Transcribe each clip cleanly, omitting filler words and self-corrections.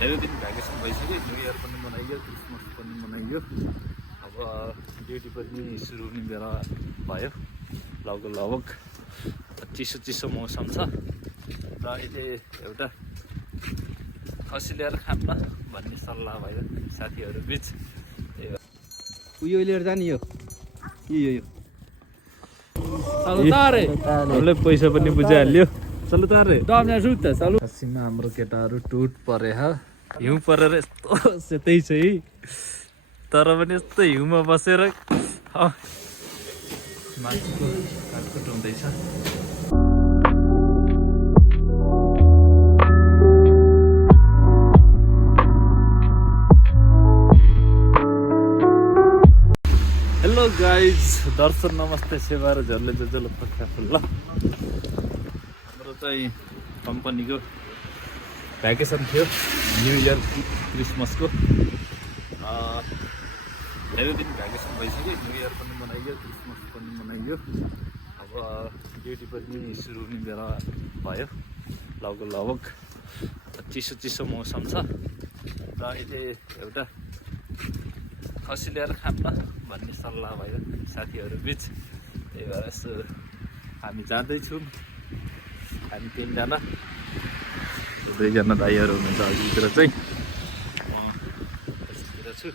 धेरै दिन भ्याकेसन भइसक्यो, न्यु इयर पनि मनाइयो, क्रिसमस पनि मनाइयो। अब ड्युटी पनि सुरु हुने बेला भयो। लगभग चिसो मौसम छ र अहिले एउटा खसी ल्याएर खान्न भन्ने सल्लाह भयो साथीहरू बिच। उयो लिएर जाने यो उसले पैसा पनि बुझाइहाल्यो। चलो तारे खसीमा हाम्रो केटाहरू टुट परे हिउँ परेर यस्तो सेतै छ है, तर पनि यस्तो हिउँमा बसेर मान्छेको काटकुट हुँदैछ। हेलो गाइज, दर्शन नमस्ते सेवा र झर्ले जल पक्का ल। हाम्रो चाहिँ कम्पनीको भ्याकेसन थियो, न्यु इयर क्रिसमसको। धेरै दिन भ्याकेसन भइसक्यो, न्यु इयर पनि मनाइयो, क्रिसमस पनि मनाइयो। अब ड्युटी पनि सुरु हुने बेला भयो। लगभग चिसो मौसम छ र अहिले एउटा खसी ल्याएर खान्न भन्ने सल्लाह भयो साथीहरू बिच। त्यही भएर यसो हामी जाँदैछौँ। हामी 3 जना, 2 जना दाइहरू हुनुहुन्छ अघितिर चाहिँ। म यस्तोतिर छु,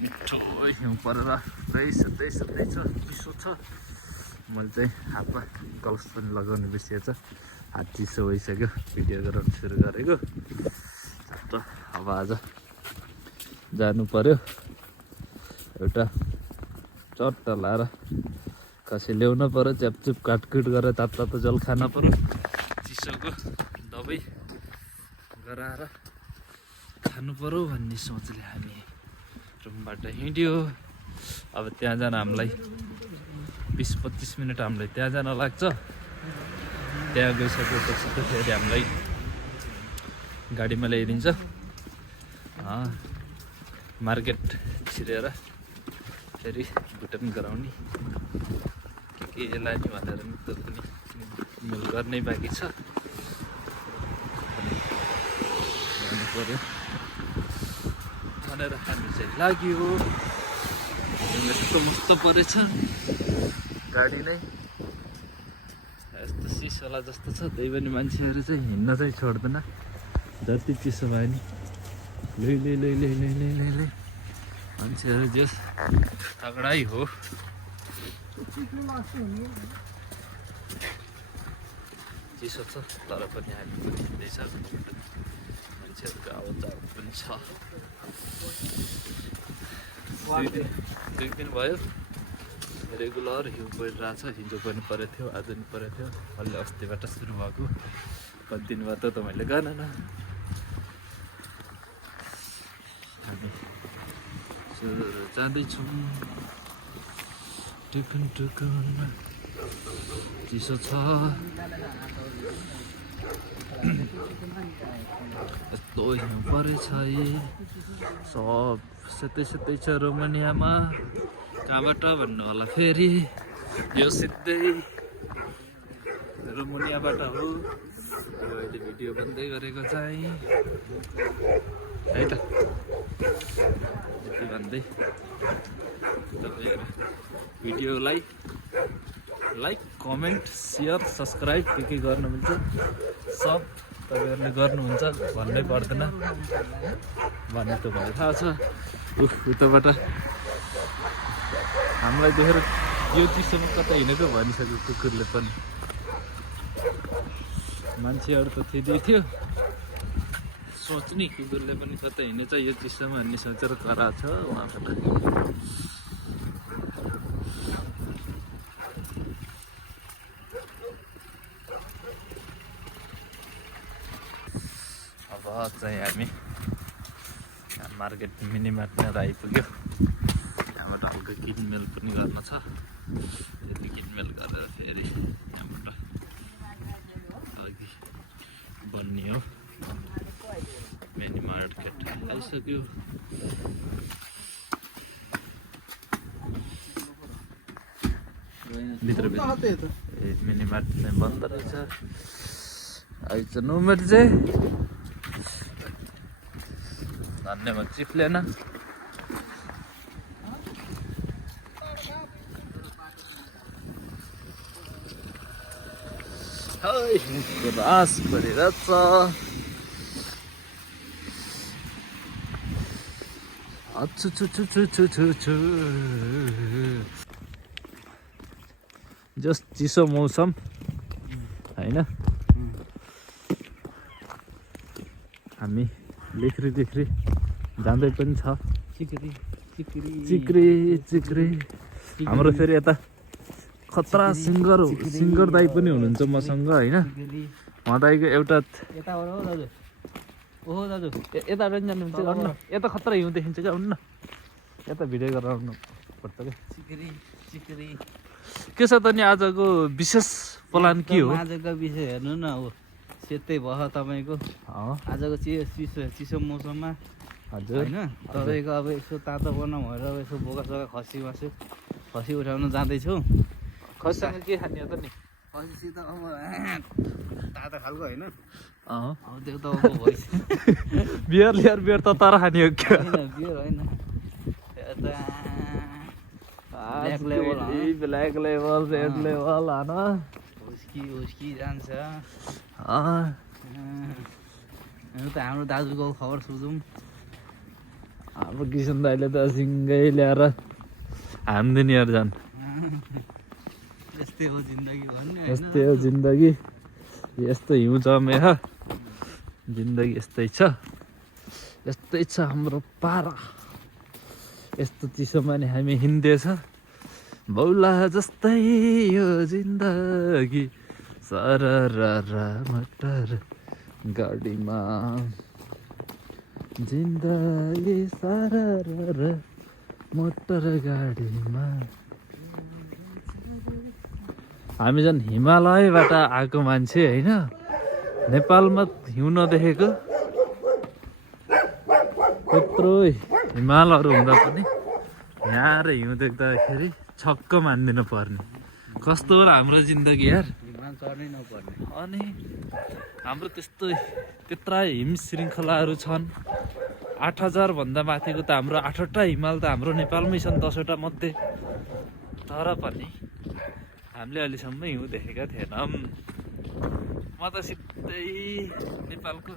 मिठो हिउँ परेर पुरै सेतै छ, चिसो छ। मैले चाहिँ हातमा ग्लभ्स पनि लगाउनु बिर्सिएछ, हात चिसो भइसक्यो भिडियो गराउनु सुरु गरेको। र अब आज जानु पर्यो, एउटा चट्ट लाएर खसी ल्याउन पर्यो, च्यापचुप काटकुट गरेर तातो जल खान पर्यो, चिसोको दबाई गराएर खानु पर्यो भन्ने सोचले हामी रुमबाट हिँड्यो। अब त्यहाँ जान हामीलाई 20-25 मिनट हामीलाई त्यहाँ जान लाग्छ। त्यहाँ गइसकेपछि त फेरि हामीलाई गाडीमा ल्याइदिन्छ। मार्केट छिरेर फेरि भुटान गराउने के लाने भनेर नि त्यो पनि मेल गर्नै बाँकी छ। जानु पर्यो भनेर हामी चाहिँ लाग्यो। यस्तो मस्त परेछ गाडी नै, यस्तो सिसोला जस्तो छ। त्यही पनि मान्छेहरू चाहिँ हिँड्न चाहिँ छोड्दैन, जति चिसो भयो नि लै मान्छेहरू जस तगडै हो। चिसो छ तर पनि हामी कुदिँदैछ, मान्छेहरूको आवाज पनि छ। 2 दिन भयो रेगुलर हिउँ परिरहेछ। हिजो पनि परेको थियो, आज पनि परेको थियो, अलि अस्तिबाट सुरु भएको। कति दिन भयो त मैले गान हामी जाँदैछौँ। टुकुन चिसो छ, यस्तो हिउँ परेछ है। सब सेतै छ रोमानियामा। कहाँबाट भन्नु होला फेरि, यो सिधै रोमानियाबाट हो। यो अहिले भिडियो बन्दै गरेको चाहिँ है त। यति भन्दै तपाईँहरू भिडियोलाई लाइक, कमेन्ट, सेयर, सब्सक्राइब के गर्नु मिल्छ सब तपाईँहरूले गर्नुहुन्छ भन्नै पर्दैन भन्ने त मलाई थाहा छ। उताबाट हामीलाई देखेर यो चिसोमा कता हिँडेको भनिसक्यो कुकुरले पनि। मान्छेहरू त थिँदै थियो, सोच्ने कुकुरले पनि कता हिँडेछ यो चिसोमा भन्ने सोचेर कराएको छ उहाँबाट। अब चाहिँ हामी मार्केट मिनी मार्केटमा आइपुग्यो। यहाँबाट हल्का किनमेल पनि गर्न छ। यति किनमेल गरेर फेरि यहाँबाट अघि बन्ने हो। मिनी मार्केट आइसक्यो। भित्र मिनी मार्केट चाहिँ बन्द रहेछ। आइज नुमेर चाहिँ धन्यवाद चिप्लेन रास परिरहेछ जस्ट चिसो मौसम होइन हामी लेख्री जाँदै पनि छ चिक्री हाम्रो फेरि यता खतरा सिङ्गर दाई पनि हुनुहुन्छ मसँग होइन उहाँ दाईको एउटा यता जानुहुन्छ गर्नु न यता खतरा हिउँ देखिन्छ क्या हुन्न यता भिडियो गरेर आउनु पर्छ क्या के छ त नि आजको विशेष प्लान के हो आजको विषय हेर्नु न हो सेतै भयो तपाईँको आजको चिसो मौसममा हजुर होइन तपाईँको अब यसो तातो बनाउँ भएर यसो बोका खसी उठाउन जाँदैछु खसीसँग के खाने हो त नि खसीसित अब तातो खालको होइन अँ अब त्यो त अब भइसक्यो बियर त तर खाने हो क्या बियर होइन ब्ल्याक लेभल रेड लेभल हान हुस्की जान्छ त हाम्रो दाजुको खबर सुझौँ अब किसन दाइले त सिङ्गै ल्याएर हान्दिन यार झन् यस्तै हो जिन्दगी भन्ने यस्तै हो जिन्दगी यस्तो हिउँ जमेर जिन्दगी यस्तै छ हाम्रो पारा यस्तो चिसोमा नि हामी हिँड्दैछ बौला जस्तै यो जिन्दगी सरररा मटर गाडीमा जिन्दगी सरररा मोटर गाडीमा हामी झन् हिमालयबाट आएको मान्छे होइन नेपालमा हिउँ नदेखेको त्यत्रो हिमालहरू हुँदा पनि यहाँ र हिउँ देख्दाखेरि छक्क मान्दिनु पर्ने कस्तो हो र हाम्रो जिन्दगी यार हिमाल चढ्नै नपर्ने अनि हाम्रो त्यत्रा हिम श्रृङ्खलाहरू छन् 8000 भन्दा माथिको त हाम्रो 8वटा हिमाल त हाम्रो नेपालमै छन् 10वटा मध्ये तर पनि हामीले अहिलेसम्म हिउँ देखेका थिएनौँ म त सिधै नेपालको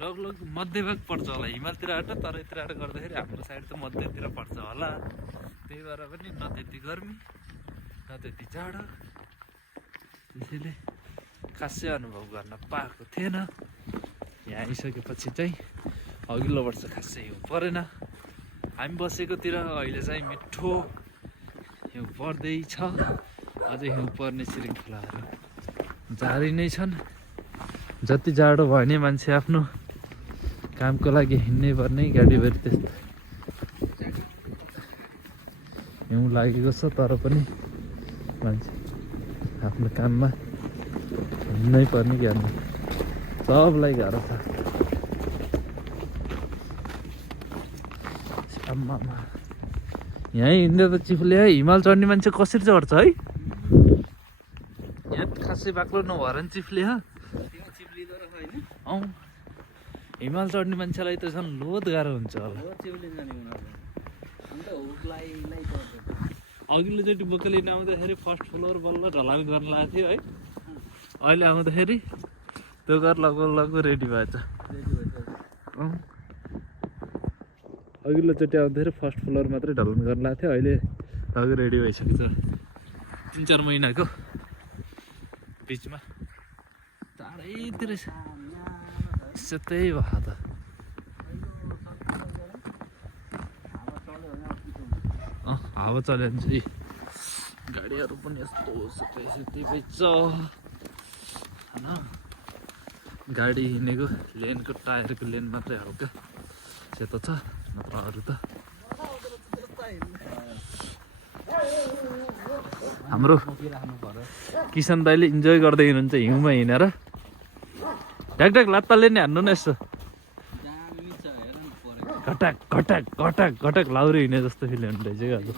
लगभग मध्यभाग पर्छ होला हिमालतिरबाट तराईतिरबाट गर्दाखेरि हाम्रो साइड त मध्यतिर पर्छ होला त्यही भएर पनि न त्यति गर्मी न त्यति जाडो त्यसैले खासै अनुभव गर्न पाएको थिएन यहाँ आइसकेपछि चाहिँ अघिल्लो वर्ष खासै हिउँ परेन हामी बसेकोतिर अहिले चाहिँ मिठो हिउँ पर्दैछ अझै हिउँ पर्ने श्रृङ्खलाहरू जारी नै छन् जति जाडो भयो भने मान्छे आफ्नो कामको लागि हिँड्नै पर्ने गाडीभरि त्यस्तो हिउँ लागेको छ तर पनि मान्छे आफ्नो काममा हिँड्नै पर्ने ज्ञान सबलाई गाह्रो छ यहीँ हिँड्दा त चिप्ले है हिमाल चढ्ने मान्छे कसरी चढ्छ है यहाँ खासै बाक्लो नभएर नि चिप्ले अँ हिमाल चढ्ने मान्छेलाई त झन् लोत गाह्रो हुन्छ होला अघिल्लोचोटि बोका लिन आउँदाखेरि फर्स्ट फ्लोर बल्ल ढलान गर्न लागेको थियो है अहिले आउँदाखेरि त्यो घर लगभग रेडी भएछ अघिल्लोचोटि आउँदाखेरि फर्स्ट फ्लोर मात्रै ढलान गर्न लागेको थियो अहिले लगभग रेडी भइसकेको छ 3-4 महिनाको बिचमा टाढैतिर सेतै भयो त हावा चल्यो भने चाहिँ गाडीहरू पनि यस्तो सेतै बेच्छ होइन गाडी हिँडेको लेनको टायरको लेन मात्रै हल्का सेतो छ नत्र अरू त हाम्रो किसान दाइले इन्जोय गर्दै हिँड्नुहुन्छ हिउँमा हिँडेर ढ्याक लात्ताले नि हान्नु न यसो घटाक लाउरे हिँडे जस्तो फिल हुँदैछ क्या आज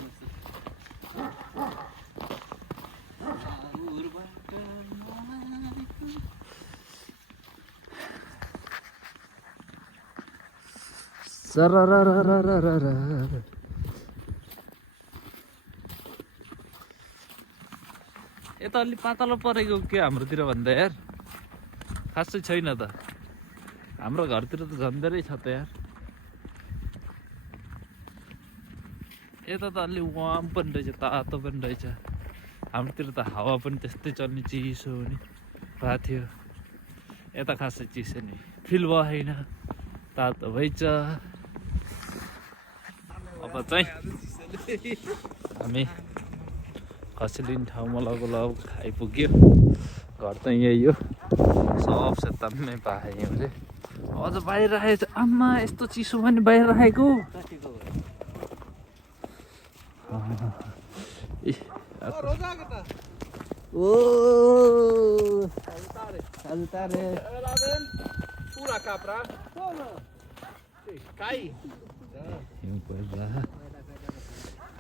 सरररररररर। यता अलि पातलो परेको के हाम्रोतिर भन्दा यार खासै छैन त हाम्रो घरतिर त झन् धेरै छ त यार यता त अलि वाम पनि रहेछ तातो पनि रहेछ हाम्रोतिर त हावा पनि त्यस्तै चल्ने चिसो हुने भएको थियो यता खासै चिसो नि फिल भएन तातो भइछ अब चाहिँ हामी खसिलिने ठाउँमा लगलग आइपुग्यो घर चाहिँ यही हो सबसे तम्मै पाएँ अरे अझ बाहिर राखेको छ आम्मा यस्तो चिसो पनि बाहिर राखेको Pura capra. Cai.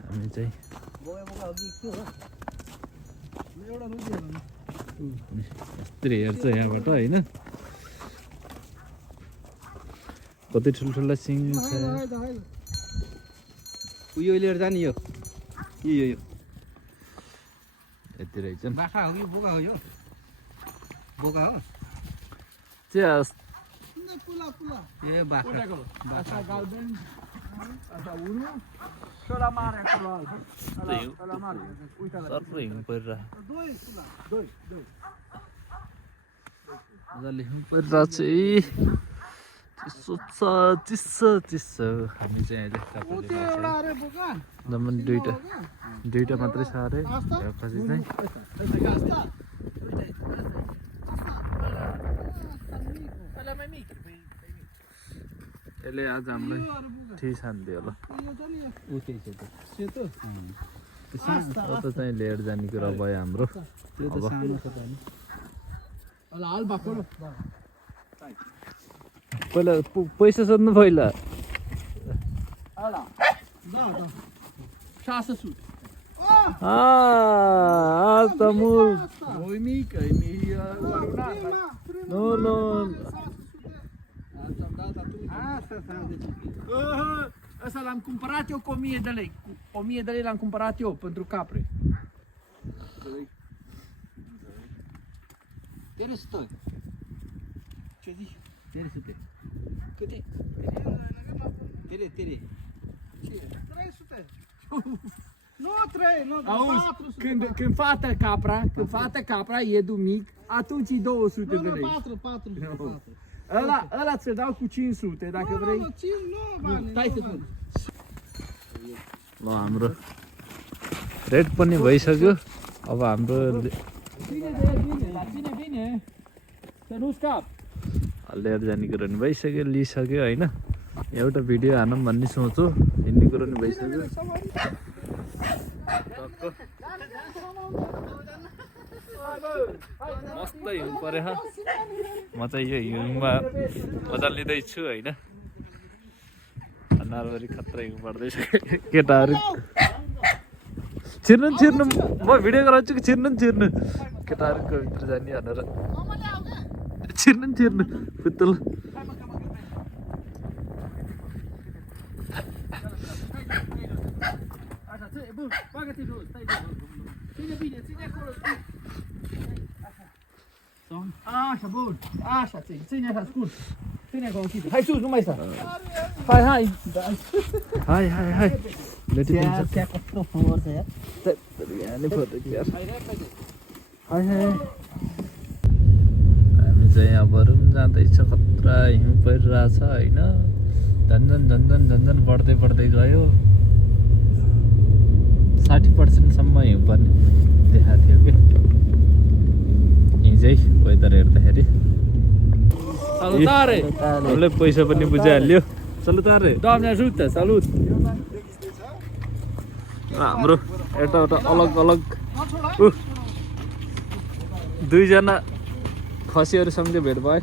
हामी चाहिँ यस्तै हेर्छ यहाँबाट होइन कति ठुल्ठुला सिङ छ उयो लिएर जाने यो यो यति रहेछ बाख्रा हो कि बोका हो यो बोका हो चिया ए बाख्रा सर्रै हिउँ मजाले हिउँ परिरहेको छ चिसो छ चिसो चिसो हामी चाहिँ अहिले जम्मा दुईटा मात्रै छ अरे खसी चाहिँ यसले आज हामीलाई ठिक शान्ति होला चाहिँ लिएर जाने कुरा भयो हाम्रो पहिला पैसा सोध्नु पहिला Ăsta l-am cumpărat eu cu 1000 de lei. 1000 de lei l-am cumpărat eu pentru capre. Tere stai. Ce zici? Tere sute. Câte? Tere. Ce? 300. Nu 3, nu 400. Când fată capra e mic, atunci e 200 de lei. 4. Ăla ți-l dau cu 500 dacă vrei. Nu, bani. Stai să spun. ल हाम्रो red पनि भइसक्यो अब हाम्रो लिएर जाने कुरो नि भइसक्यो लिइसक्यो होइन एउटा भिडियो हानौँ भन्ने सोचो हिँड्ने कुरो नि भइसक्यो मस्त हिउँ पऱ्यो म चाहिँ यो हिउँमा मजा लिँदैछु होइन नारबारी खतरा हिउँ पर्दैछ केटाहरू छिर्नु म भिडियो गराउँछु कि छिर्नु केटाहरूको भित्र जाने भनेर छिर्नु पुतल Așa, bun. Așa, ține așa, scurt. Ține ca ochii. Hai sus, nu mai sta. Hai. Hai. Leti Ia costă frumos ea. ne photo यार हाय हामी चाहिँ यहाँबाट पनि जाँदैछ खतरा हिउँ परिरहेछ होइन झन्झन बढ्दै गयो 60% सम्म हिउँ पर्ने देखाएको थियो कि हिजै वेदर हेर्दाखेरि उसले पैसा पनि बुझाइहाल्यो सलुतारे सलुत हाम्रो एउटा अलग दुईजना खसीहरूसँग भेट भयो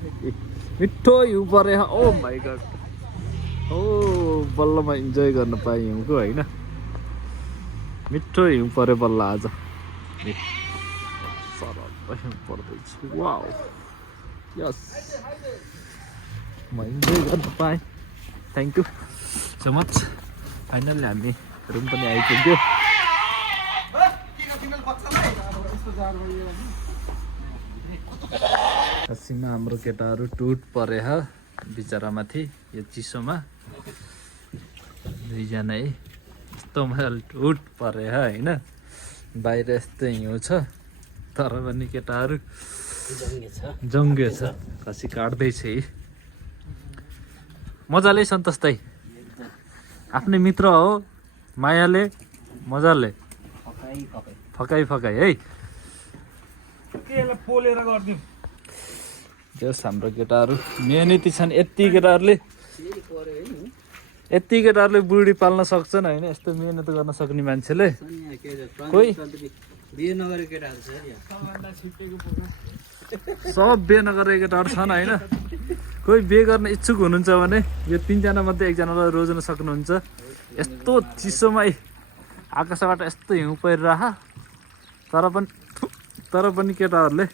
मिठो हिउँ परे ओ माइ गड ओ बल्लमा इन्जोय गर्न पाएँ हिउँको होइन मिठो हिउँ पऱ्यो बल्ल आज सरल हिउँ पर्दैछ वाउ यस म इन्जोय गर्न पाएँ thank you so much finally हामी रुम पनि आइपुग्यो सीमा हाम्रो केटाहरू टुट परे बिचरा माथि यो चिसोमा दुईजना है यस्तो मजाले टुट परे होइन बाहिर यस्तो हिउँ छ तर पनि केटाहरू जङ्गे छ खसी काट्दैछ है मजाले सन्तोष दाइ आफ्नै मित्र हो मायाले मजाले फकाइ है पोलेर गरिदिउँ जस हाम्रो केटाहरू मेहनती छन् यति केटाहरूले बुढी पाल्न सक्छन् होइन यस्तो मेहनत गर्न सक्ने मान्छेले कोही सब बिहे नगरेको केटाहरू छन् होइन कोही बिहे गर्न इच्छुक हुनुहुन्छ भने यो 3 जना मध्ये 1 जनालाई रोज्न सक्नुहुन्छ यस्तो चिसोमा आकाशबाट यस्तो हिउँ परिरह तर पनि केटाहरूले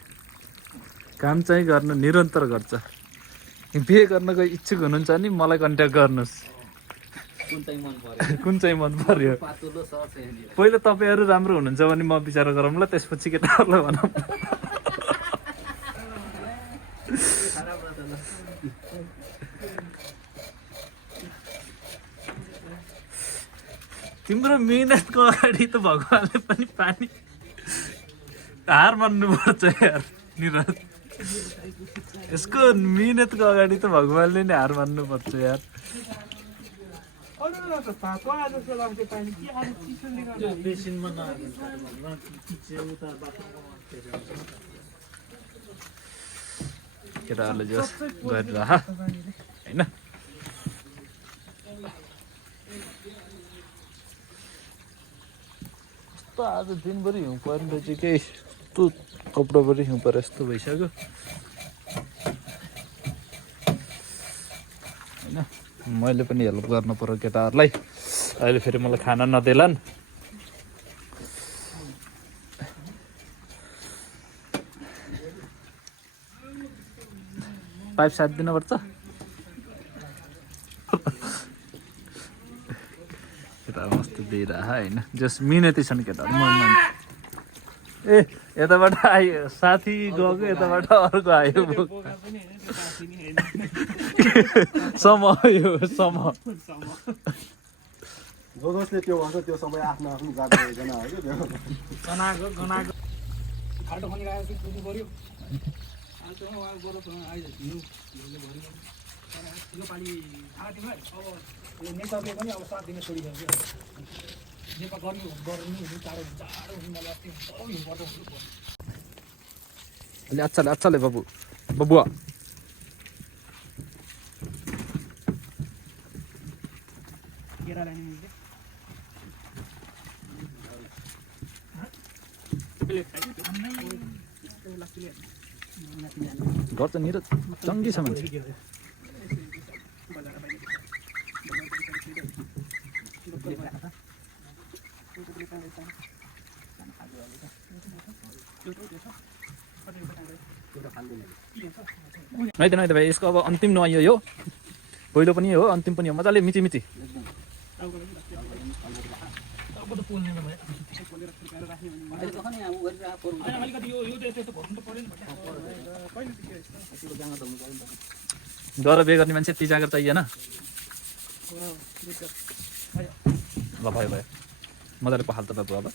काम चाहिँ गर्न निरन्तर गर्छ बिहे गर्नको इच्छुक हुनुहुन्छ नि मलाई कन्ट्याक्ट गर्नुहोस् कुन चाहिँ मन पर्यो पहिला तपाईँहरू राम्रो हुनुहुन्छ भने म विचार गरौँला त्यसपछि केटाहरूलाई भनौँ तिम्रो मिहिनेतको अगाडि त भगवानले पनि पानी हार मान्नुपर्छ यार निरज यसको मिहिनेतको अगाडि त भगवानले नै हार मान्नुपर्छ यार केटाहरूले जस गरेर होइन कस्तो आज दिनभरि हिउँ पर्ने रहेछ केही यस्तो कपडाभरि हिउँ परे यस्तो भइसक्यो होइन मैले पनि हेल्प गर्नु पर्यो केटाहरूलाई अहिले फेरि मलाई खाना नदेलान् पाइप साथ दिनुपर्छ केटाहरू मस्तो दिइरह होइन जस मिहिनेती छन् केटाहरू मनमा ए यताबाट आयो साथी गएको यताबाट अर्को आयो समय जसले त्यो भन्छ त्यो सबै आफ्नो आफ्नो जात हुँदैन है त्यो गनाको खाल्टो खनी राखेको पुग्नु पर्यो आजसम्म उहाँ बरफ आइदियो यो पालि थाहा तिमीलाई अब नेताले पनि अब साथ दिन छोडिसक्यो नेपाल गर्मी हुनु टाढो मलाई अस्ति सब हिउँबाट हुनु अलि अच्छाले बबुआ केरा लाने मिल्छ गर्छ निरज चङ्गी छ मान्छे है त भाइ यसको अब अन्तिम नआइयो यो पहिलो पनि हो अन्तिम पनि हो मजाले मिची गएर बिहे गर्ने मान्छे ती जागर चाहिएन ल भयो मजाले पखाल त बाबु अब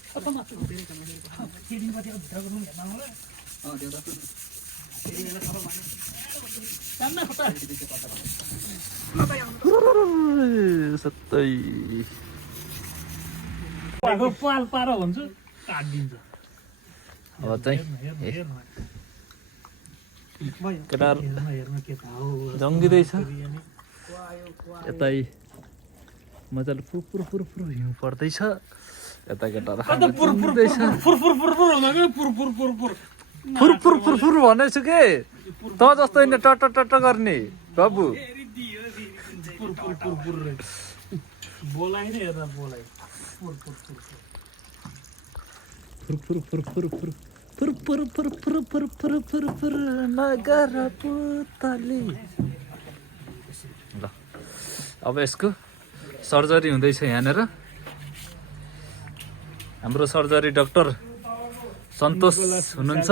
सत्तै पाल पार भन्छु काटिदिन्छ अब चाहिँ केटाहरू जङ्गिँदैछ यतै मजाले पुर हिउँ पर्दैछ यता केटाहरू फुर भनेछु के त जस्तो होइन टट गर्ने बाबु बोलाइ नै हेर्दा बोलाइ नगर पुतली ल अब यसको सर्जरी हुँदैछ यहाँनिर हाम्रो सर्जरी डाक्टर सन्तोष हुनुहुन्छ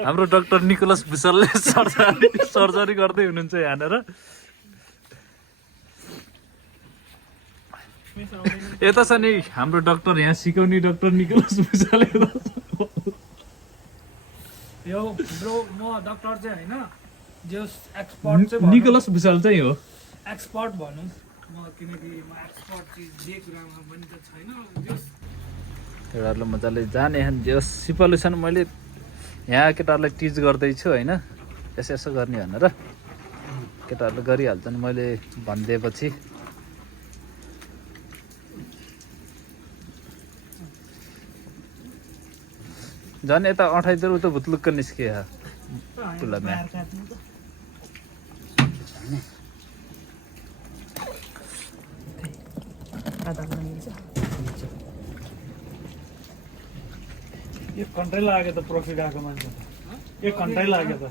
हाम्रो डाक्टर निकोलस भुसलले सर्जरी गर्दै हुनुहुन्छ यहाँनिर यता छ नि हाम्रो डाक्टर यहाँ सिकाउने डाक्टर निकोलस भुसल यो ब्रो म डाक्टर चाहिँ होइन जस एक्सपर्ट चाहिँ निकोलस भुसल चाहिँ हो एक्सपर्ट भनौँ म किनकि म एक्सपर्ट चिज जे कुरामा पनि त छैन जस केटाहरूलाई मजाले जाने जस सिपल्युसन मैले यहाँ केटाहरूलाई टिच गर्दैछु होइन यसो यसो गर्ने भनेर केटाहरूले गरिहाल्छन् मैले भनिदिएपछि झन् यता अठाइदिएर उता भुत्लुक्क निस्किए टुलामा एक घन्टै लाग्यो त प्रफिट आएको मान्छे एक घन्टै लाग्यो त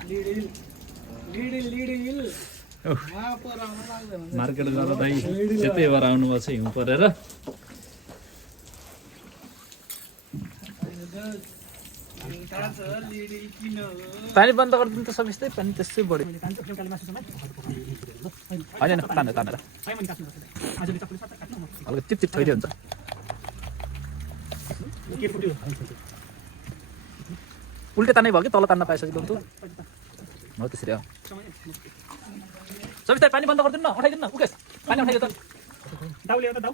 मार्केट गएर दाइ त्यतै भएर आउनुभएको छ हिउँ परेर पानी बन्द गरिदिनु त सबिस्तै पानी त्यसै बढ्यो होइन तानेर तानेर हल्का चिप चिप छोइदियो हुन्छ उल्टे तान्नै भयो कि तल तान्न पाइसक्यो त हो त्यसरी हो सबिस्तै पानी बन्द गरिदिनु न उठाइदिनु न उकेश पानी उठाइदियो त दाउ ल्याउ त दाउ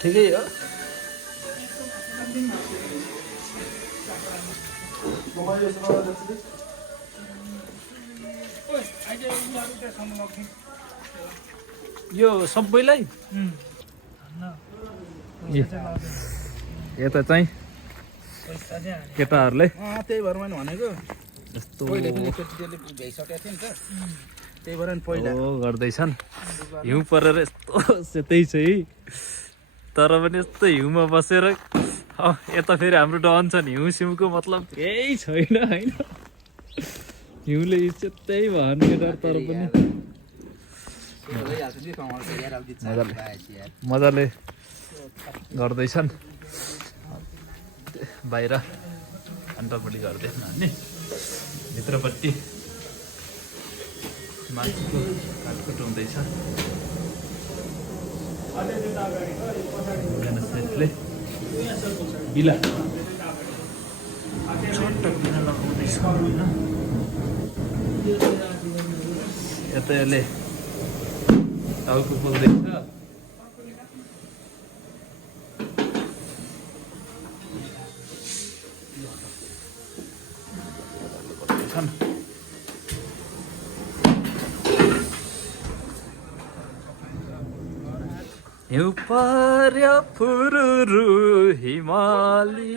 ठिकै हो यो सबैलाई यता चाहिँ केटाहरूले त्यही भएर मैले भनेको यस्तो पहिले पनि केटीले भ्याइसकेको थियो नि त त्यही भएर नि पहिला गर्दैछन् हिउँ परेर यस्तो सेतै छ है तर पनि यस्तो हिउँमा बसेर यता फेरि हाम्रो डन छ नि हिउँ सिउँको मतलब केही छैन होइन हिउँले सेतै भयो नि केटा तर पनि मजाले गर्दैछन् बाहिर अन्डरपट्टि गर्दैछन् नि भित्रपट्टि मासुको काटकुट हुँदैछ सेटले बिला छटक बिना लगाउँदैछ यता यसले टाउको पोल्दैछ हिउँ पर्यो फुरुरु हिमाली